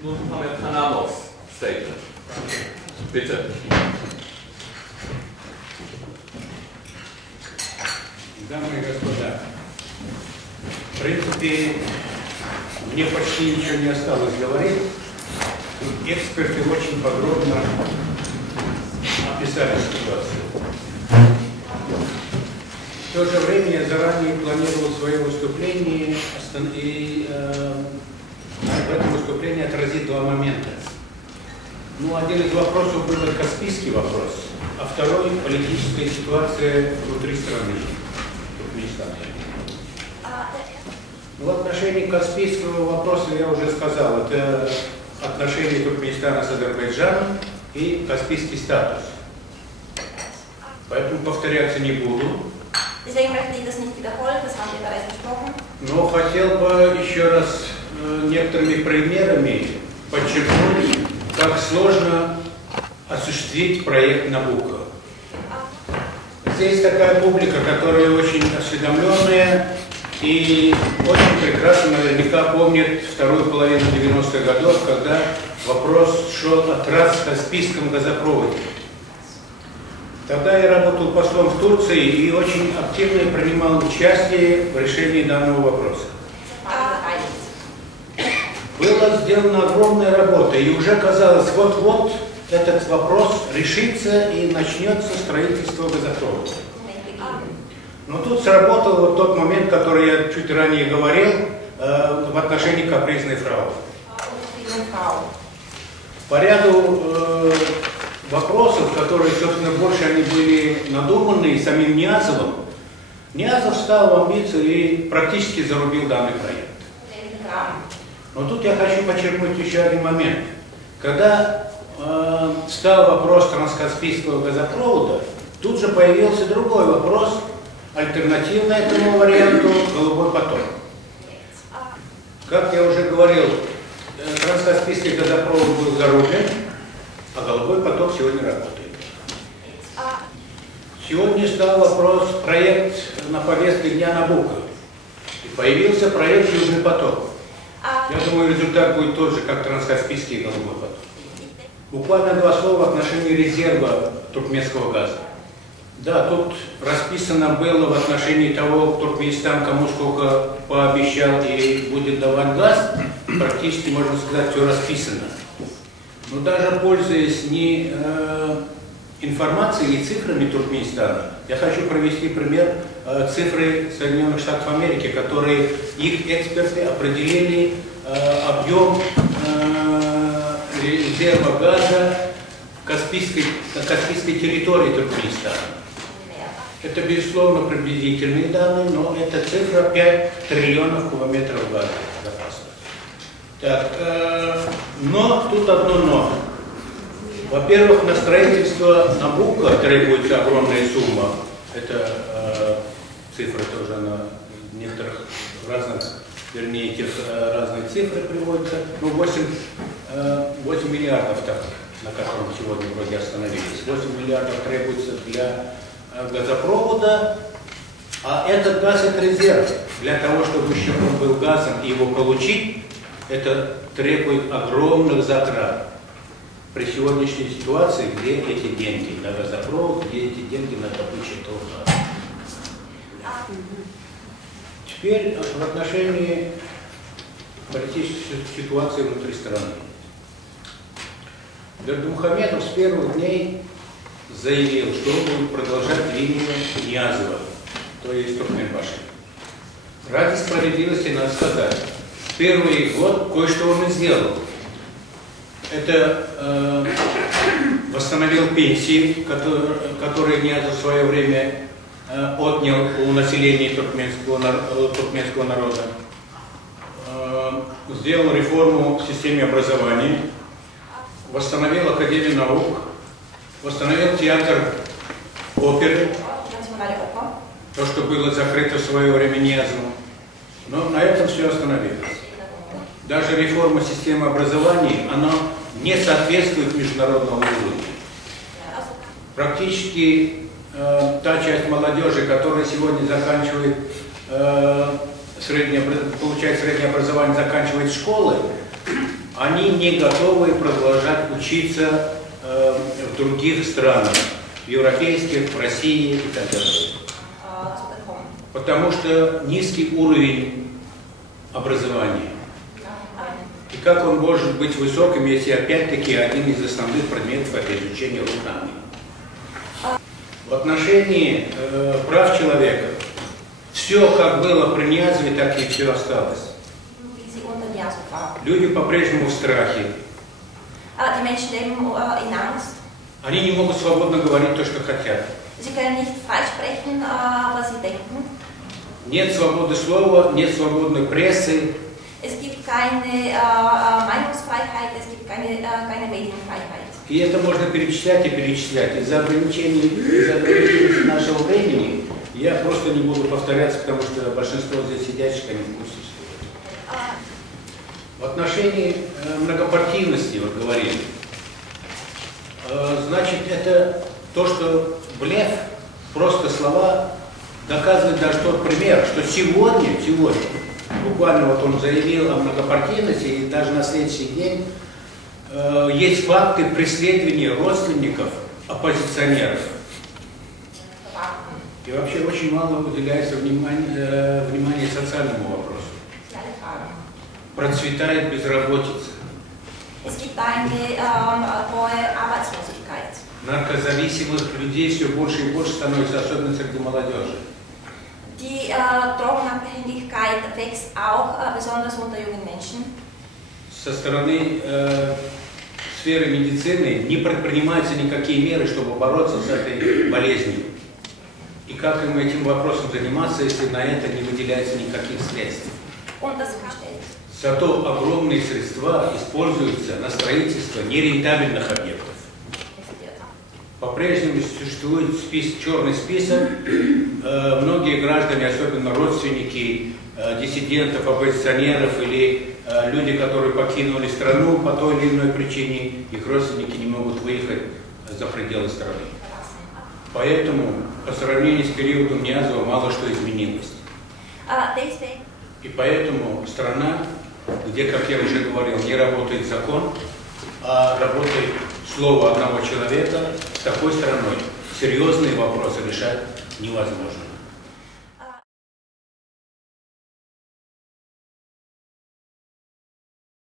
Nun haben wir Panamos Statement. Bitte. Дамы и господа, в принципе, мне почти ничего не осталось говорить. Тут эксперты очень подробно описали ситуацию. В то же время я заранее планировал свое выступление и в этом выступлении отразить два момента. Ну, один из вопросов был Каспийский вопрос, а второй – политическая ситуация внутри страны. В отношении Каспийского вопроса я уже сказал, это отношения Туркменистана с Азербайджаном и Каспийский статус. Поэтому повторяться не буду. Но хотел бы еще раз некоторыми примерами подчеркнуть, как сложно осуществить проект Набуко. Здесь такая публика, которая очень осведомленная и очень прекрасно наверняка помнит вторую половину 90-х годов, когда вопрос шел о Транскаспийском газопроводе. Тогда я работал послом в Турции и очень активно принимал участие в решении данного вопроса. Была сделана огромная работа, и уже казалось, вот-вот этот вопрос решится и начнется строительство газопровода. Но тут сработал вот тот момент, который я чуть ранее говорил, в отношении капризной фрау. По ряду вопросов, которые, собственно, больше они были надуманы самим Ниязовым, Ниязов встал в амбицию и практически зарубил данный проект. Но тут я хочу подчеркнуть еще один момент. Когда стал вопрос Транскаспийского газопровода, тут же появился другой вопрос, альтернативный этому варианту – голубой поток. Как я уже говорил, Транскаспийский газопровод был зарублен, а голубой поток сегодня работает. Сегодня стал вопрос, проект на повестке дня Набуко. И появился проект «Южный поток». Я думаю, результат будет тот же, как Транскаспийский и голубой поток. Буквально два слова в отношении резерва туркменского газа. Да, тут расписано было в отношении того, Туркменистан кому сколько пообещал и будет давать газ, практически, можно сказать, все расписано. Но даже пользуясь не информацией и цифрами Туркменистана, я хочу привести пример цифры Соединенных Штатов Америки, которые их эксперты определили объем резерва газа на Каспийской территории Туркменистана. Это, безусловно, приблизительные данные, но это цифра 5 триллионов кубометров газа запасов. Так, но тут одно но. Во-первых, на строительство Набуко требуется огромная сумма. Это цифры тоже на некоторых разных, вернее, этих разные цифры приводятся. Ну, 8 миллиардов, так, на котором сегодня вроде остановились. 8 миллиардов требуется для газопровода, а этот газ – это резерв. Для того, чтобы еще он был газом и его получить, это требует огромных затрат. При сегодняшней ситуации, где эти деньги на газопровод, где эти деньги на добычу этого газа. Теперь в отношении политической ситуации внутри страны. Бердымухамедов с первых дней заявил, что он будет продолжать линию Ниязова, то есть Туркменбаши. Ради справедливости надо сказать, в первый год кое-что он и сделал. Это восстановил пенсии, которые Ниязов в свое время отнял у населения туркменского народа. Сделал реформу в системе образования, восстановил Академию наук, восстановил театр оперы, то, что было закрыто в свое время Ниязовым. Но на этом все остановилось. Даже реформа системы образования, она не соответствует международному уровню. Практически та часть молодежи, которая сегодня заканчивает получает среднее образование, заканчивает школы, они не готовы продолжать учиться в других странах, в европейских, в России и так далее. Потому что низкий уровень образования. И как он может быть высоким, если опять-таки один из основных предметов это изучение руками? В отношении прав человека все как было при Ниязове, так и все осталось. Люди по-прежнему в страхе. Они не могут свободно говорить то, что хотят. Нет свободы слова, нет свободной прессы. Es gibt keine Meinungsfreiheit, es gibt keine Medienfreiheit. И это можно перечислять и перечислять. Из-за ограничений нашего времени я просто не буду повторяться, потому что большинство здесь сидящих они в курсе. В отношении многопартийности, вот говорили, значит, это то, что блеф, просто слова, доказывает даже тот пример, что сегодня, буквально вот он заявил о многопартийности, и даже на следующий день есть факты преследования родственников оппозиционеров. И вообще очень мало уделяется внимания социальному вопросу. Процветает безработица. Наркозависимых людей все больше и больше становится, особенно среди молодежи. Die Drogenabhängigkeit wächst auch, besonders unter jungen Menschen. Со стороны сферы медицины не предпринимаются никакие меры, чтобы бороться с этой болезнью. И как им этим вопросом заниматься, если на это не выделяется никаких средств? Зато огромные средства используются на строительство нерентабельных объектов. По-прежнему существует черный список. Многие граждане, особенно родственники диссидентов, оппозиционеров или люди, которые покинули страну по той или иной причине, их родственники не могут выехать за пределы страны. Поэтому по сравнению с периодом Ниязова мало что изменилось. И поэтому страна, где, как я уже говорил, не работает закон, а работает слово одного человека, с такой страной серьезные вопросы решать невозможно.